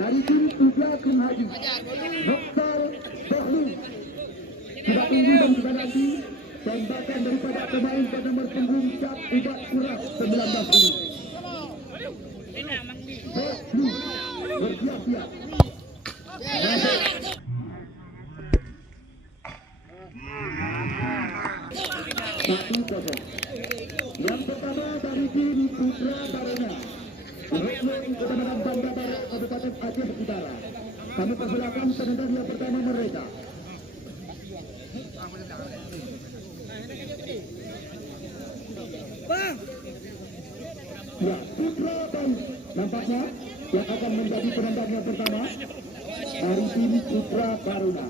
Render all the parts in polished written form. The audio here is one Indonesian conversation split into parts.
dari tim Putra Krim Haji Mokhtar Bahlu. Kita tunggu dan kita nanti tembakan daripada pemain nomor punggung cap Ubat Kuras 19 ini. Bahlu bersiap-siap. Satu kosong. Yang pertama dari tim Putra Baruna. Kecamatan Banda Barat, Kabupaten Aceh Utara. Kami persilakan penendang yang pertama mereka. Ya, Putra Baru nampaknya yang akan menjadi penendang yang pertama dari tim Putra Baruna.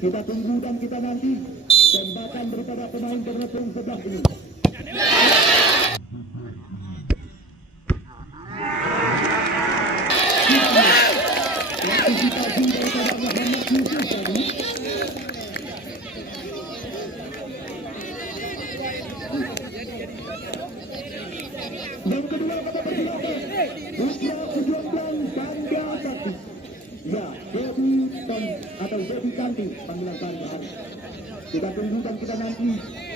Kita tunggu dan kita nanti tembakan daripada pemain penerjun sebelah ini. Antisipasi daripada Muhammad Yusuf tadi. Yang kedua kita persilakan usia 17 Banda Sakti. Ya, Dewi atau Dewi Kanti panggilan sehari-hari. Kita tunggu dan kita nanti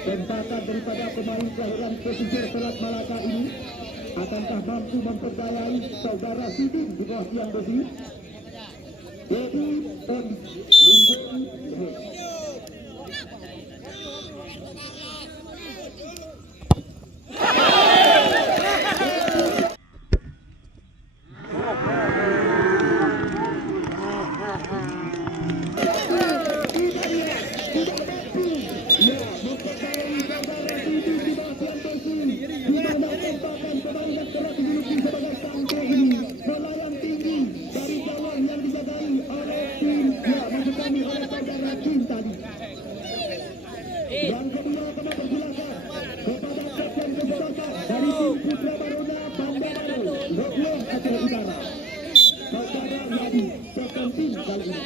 tembakan daripada pemain kelahiran pesisir Selat Malaka ini akankah mampu memperdayai saudara Sidin di bawah tiang besi. Dewi Ondi Lundung. Yang kedua kami persilakan kepada kapten kesebelasan dari tim Putra Baruna Banda Baru Loklong Aceh Utara, saudara Yadi, kapten tim kali ini.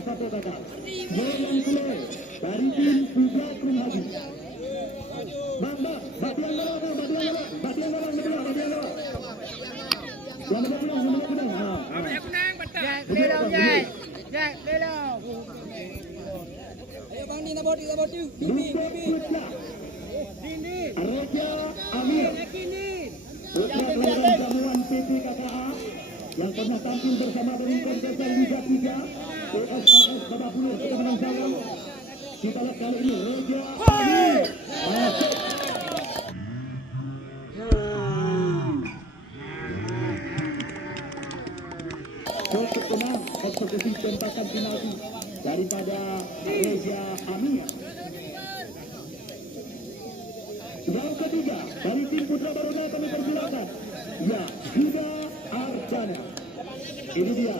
Satu kakak yang keluar dari tim Putra Krim Haji. Banda, bagian merah. Jack, belong. Ayo Bang, kita bodi. Raja Amir. Putra kelahiran Jamuan PT KKA yang pernah tampil bersama dengan kontestan Liga 3 PSAS Babapulur Kemenang Sayang. Kita lihat kali ini Raja Amir masuk. Cukup tenang eksekusi tembakan penalti daripada Raja Amir. Yang ketiga dari tim Putra Baruna kami persilakan, ya, Huda Arjana. Ini dia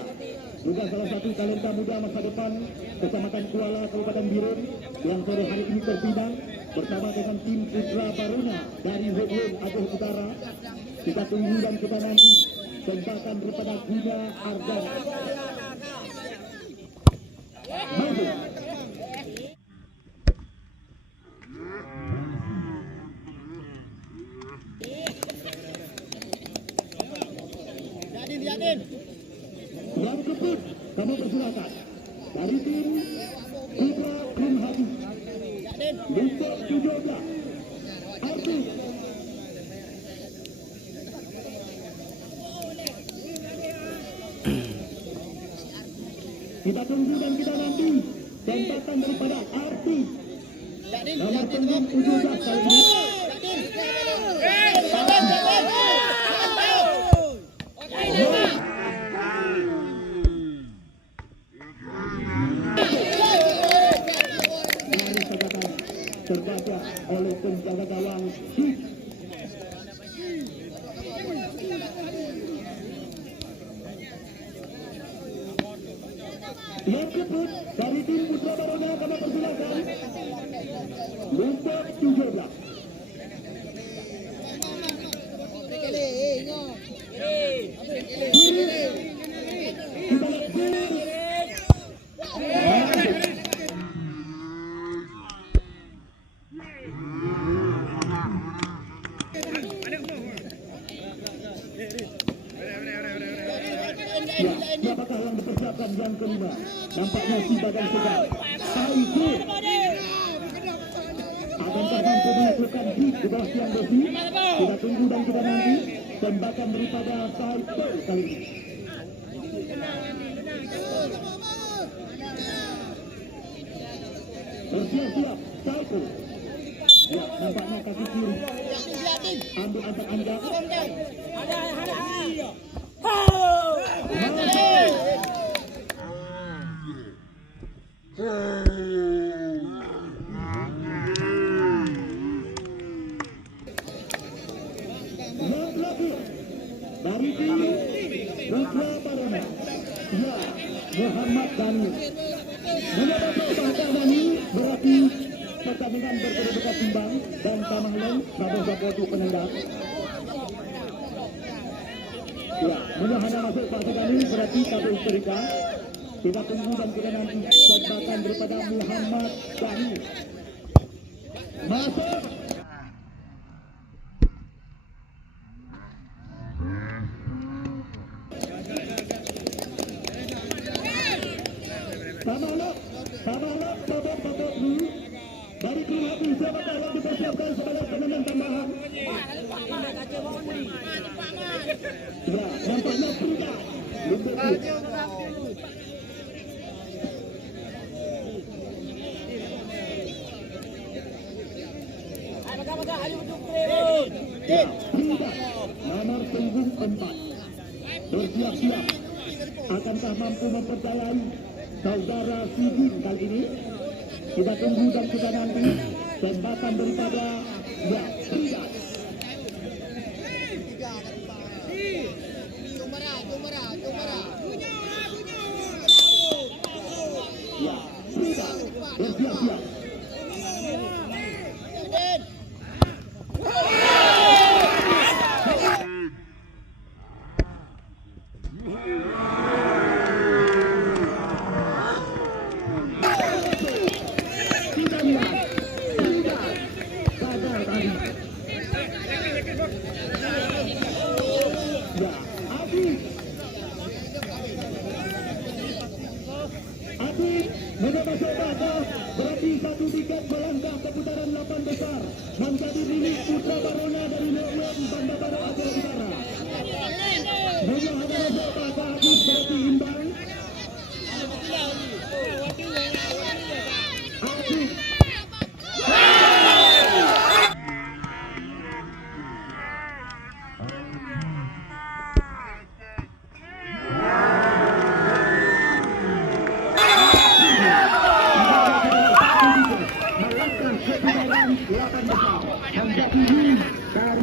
juga salah satu talenta muda masa depan Kecamatan Kuala, Kabupaten Birun yang sore hari ini terpinang bersama dengan tim Putra Baruna dari Hubung Aceh Utara. Kita tunggu dan kita nanti tembakan daripada Huda Arjana. Maju. Yang keput kami persilakan dari tim Putra Krim Haji Lundung Tujoga Arti. Kita tunggu dan kita nanti tembakan daripada Arti nomor punggung 17 kali ini. Terbaca oleh penjaga gawang yang keput dari tim Putra Baruna kami persilakan Lundung 17. tembakan yang kelima. Nampaknya si badan segar. Saiful. Akankah mampu melakukan hit di bawah tiang besi? Kita tunggu dan kita nanti. Tembakan daripada Saiful kali ini. Bersiap-siap Saiful. Ya, nampaknya kaki kiri. Ambil antak-antak. Dari tim Rukwa Parona, ya Muhammad Dani. Mendapat bahkan Dani berarti pertandingan berkedudukan timbang dan Tamahlen Prabowo Sapotu penendang. Ya, mudah-mudahan masuk Pak Dani berarti KPU Serika. Kita tunggu dan kita nanti tembakan daripada Muhammad Dani. Masuk. Tamalak, babak dulu. Dari tim hati siapakah yang dipersiapkan sebagai penendang tambahan? Ya, nampaknya Frida. Ya, Frida, nomor punggung 4. Bersiap-siap. Akankah mampu mempercayai saudara Sidin kali ini? Kita tunggu dan kita nanti tembakan daripada ya Frida. Ya, Frida bersiap-siap. Berarti satu tiket melangkah ke putaran 8 besar menjadi milik Putra Barona dari Lewen Banda Baru Aceh Utara. Mudah-mudahan Pak Agus berarti imbang. Agus. Melangkah ke putaran 8 besar menjadi milik